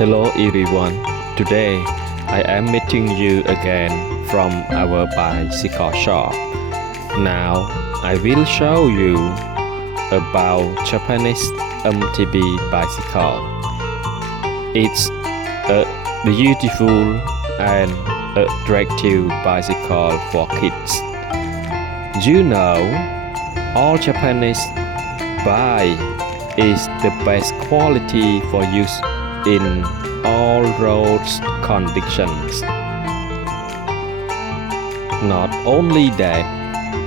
Hello everyone. Today I am meeting you again from our bicycle shop. Now I will show you about Japanese MTB bicycle. It's a beautiful and attractive bicycle for kids. You know, all Japanese bike is the best quality for use in all road conditions. Not only that,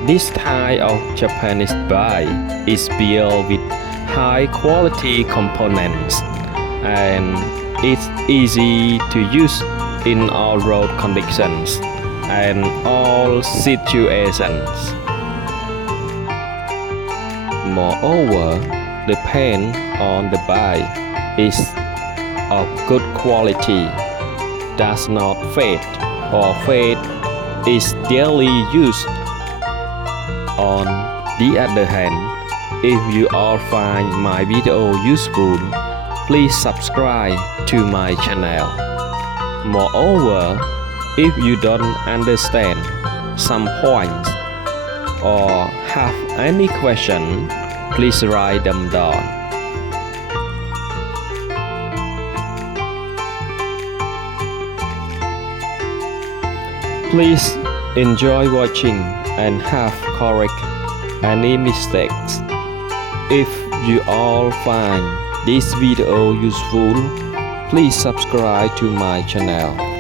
this type of Japanese bike is built with high quality components and it's easy to use in all road conditions and all situations. Moreover, the paint on the bike is of good quality, does not fade or fade is daily used. On the other hand, if you all find my video useful, please subscribe to my channel. Moreover, if you don't understand some points or have any question, please write them down. Please enjoy watching and have correct any mistakes. If you all find this video useful, please subscribe to my channel.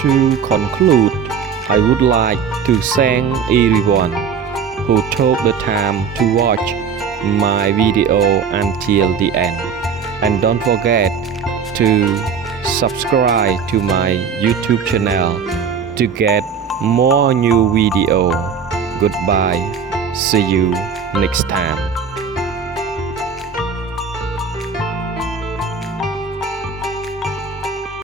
To conclude, I would like to thank everyone who took the time to watch my video until the end. And don't forget to subscribe to my YouTube channel to get more new video. Goodbye. See you next time.